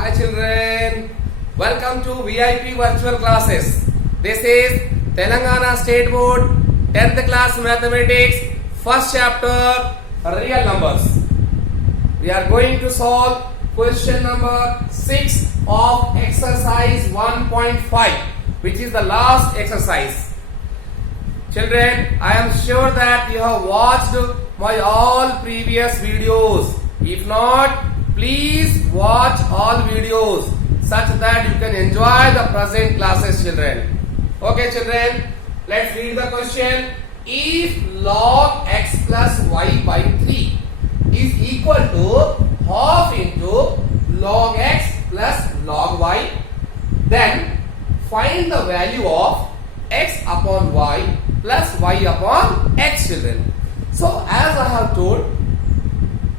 Hi children, welcome to VIP virtual classes. This is Telangana State Board 10th class mathematics first chapter real numbers. We are going to solve question number 6 of exercise 1.5 which is the last exercise. Children, I am sure that you have watched my all previous videos. If not, please watch all videos such that you can enjoy the present classes, children. Okay, children, let's read the question. If log x plus y by 3 is equal to half into log x plus log y, then find the value of x upon y plus y upon x, children. So, as I have told,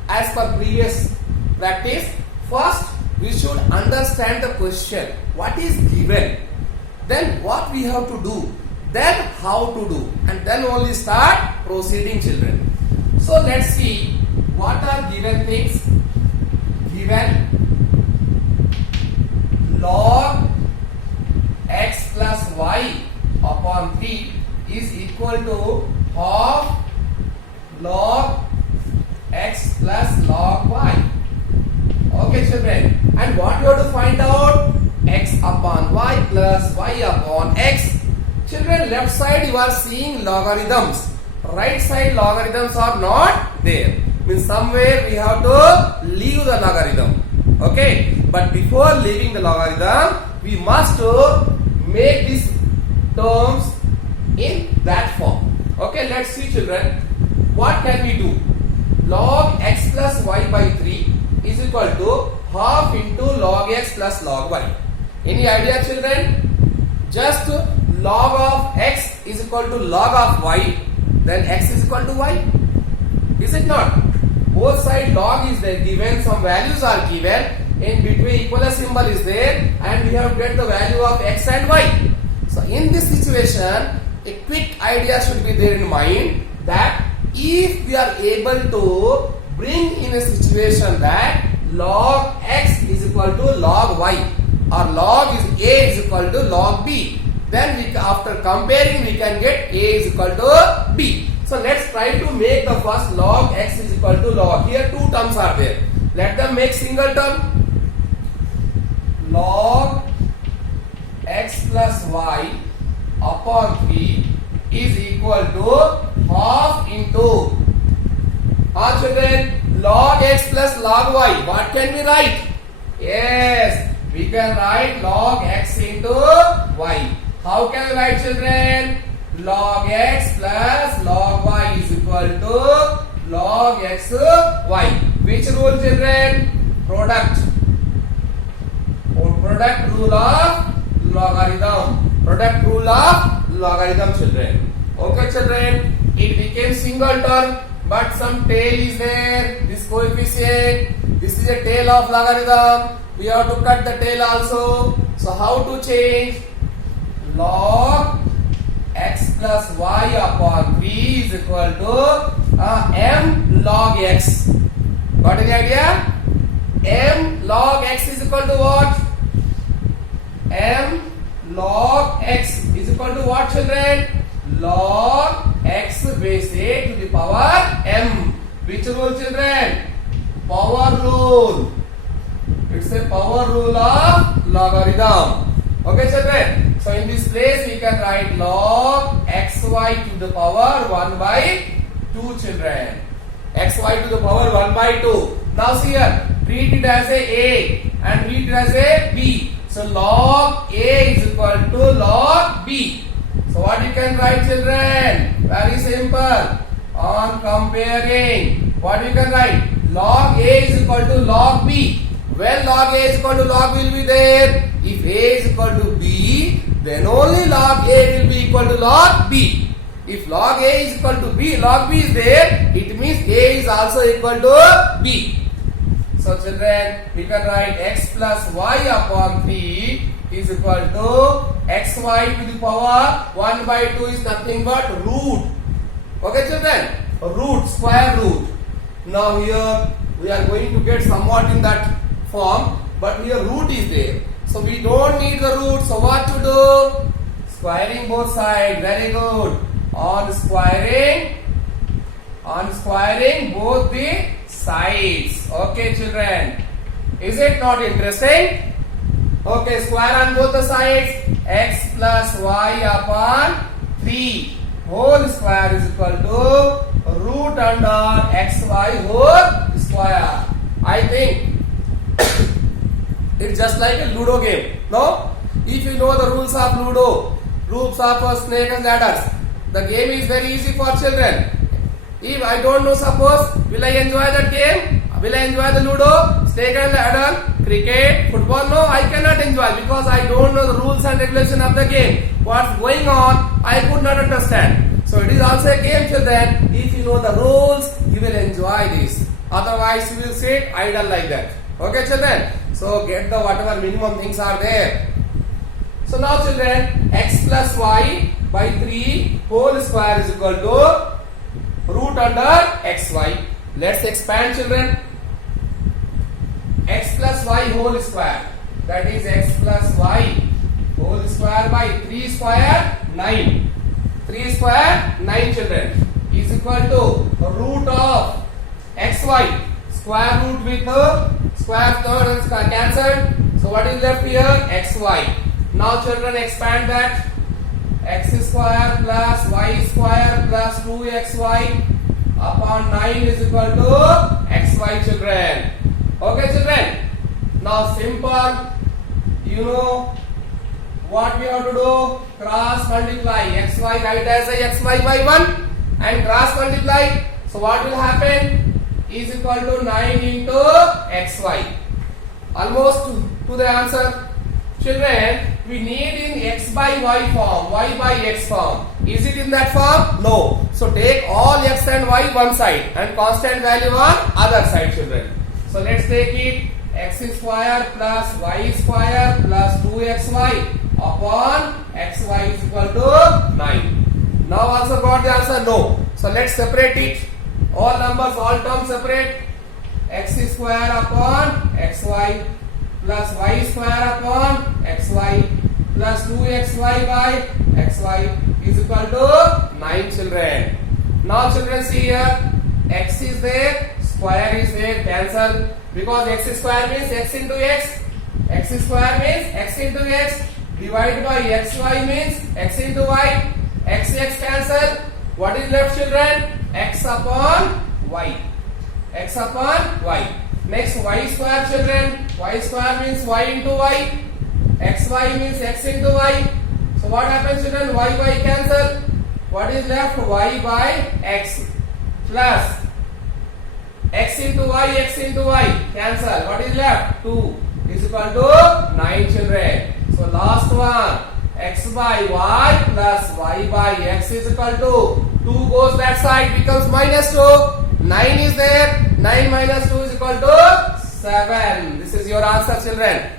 as per previous practice, first we should understand the question, what is given, then what we have to do, then how to do, and then only start proceeding, children. So let's see what are given things. Given log x plus y upon 3 is equal to half log x plus log y. Okay, children, and what you have to find out? X upon y plus y upon x. Children, left side you are seeing logarithms, right side logarithms are not there. Means somewhere we have to leave the logarithm. Okay, but before leaving the logarithm, we must make these terms in that form. Okay, let's see, children. What can we do? Log x plus y by 3 is equal to half into log x plus log y. Any idea, children? Just log of x is equal to log of y, then x is equal to y. Is it not? Both side log is there given, some values are given, in between equal symbol is there, and we have to get the value of x and y. So in this situation, a quick idea should be there in mind that if we are able to bring in a situation that log x is equal to log y or log is a is equal to log b, then we, after comparing, we can get a is equal to b. So let's try to make the first log x is equal to log. Here two terms are there. Let them make single term. Log x plus y upon 3 is equal to half into, children, log x plus log y. What can we write? Yes, we can write log x into y. How can we write, children? Log x plus log y is equal to log x y. Which rule, children? Product rule of logarithm. Product rule of logarithm, children. Okay, children, it became single term, but some tail is there. This coefficient, this is a tail of logarithm. We have to cut the tail also. So how to change? Log x plus y upon 3 is equal to m log x. Got any idea? M log x is equal to what? M log x is equal to what, children? Log x base a to the power m. Which rule, children? Power rule. It's a power rule of logarithm. Okay, children. So in this place we can write log xy to the power 1 by 2, children. Xy to the power 1 by 2. Now see here, treat it as a and treat it as a b. So log a is equal to log b. So what you can write, children? Very simple. On comparing, what you can write? Log a is equal to log b. When log a is equal to log b will be there. If a is equal to b, then only log a will be equal to log b. If log a is equal to b, log b is there, it means a is also equal to b. So children, we can write x plus y upon 3 is equal to xy to the power 1 by 2 is nothing but root. Okay, children? Root, square root. Now here we are going to get somewhat in that form. but here root is there. So we don't need the root. So what to do? Squaring both sides. Very good. On squaring both the sides. Okay, children. Is it not interesting? Okay, square on both the sides. X plus y upon 3 whole square is equal to root under xy whole square. I think it's just like a Ludo game. No? If you know the rules of Ludo, rules of snake and ladders, the game is very easy for children. If I don't know, suppose, will I enjoy that game? Will I enjoy the Ludo, snake and ladder, cricket, football? No, I cannot enjoy because I don't know the rules and regulation of the game. What's going on, I could not understand. So it is also a game, children. If you know the rules, you will enjoy this. Otherwise, you will sit idle like that. Okay, children? So get the whatever minimum things are there. So now, children, x plus y by 3 whole square is equal to root under xy. Let's expand, children. X plus y whole square, that is x plus y whole square by 3 square 9. 3 square 9, children, is equal to root of xy. Square root with square terms cancelled. So what is left here? xy. Now, children, expand that. X square plus y square plus 2xy upon 9 is equal to xy, children. Okay, children. Now, simple. You know what we have to do? Cross multiply. Xy write as a xy by 1 and cross multiply. So what will happen? Is equal to 9 into xy. Almost to the answer. Children, we need in x by y form, y by x form. Is it in that form? No. So take all x and y one side and constant value on other side, children. So let's take it x square plus y square plus 2xy upon xy is equal to 9. Now also got the answer? No. So let's separate it. All numbers, all terms separate. X square upon xy plus y square upon xy plus 2xy by xy is equal to 9, children. Now, children, see here. X is there, square is there, cancel. Because x square means x into x. X square means x into x. Divide by xy means x into y. X cancel. What is left, children? X upon y. X upon y. Next, y square, children. Y square means y into y. Xy means x into y. So what happens, children? Y cancel. What is left? Y by x plus x into y cancel. What is left? 2 is equal to 9, children. So last one, x by y plus y by x is equal to 2 goes that side, becomes minus 2. 9 is there. 9 minus 2 is equal to 7. This is your answer, children.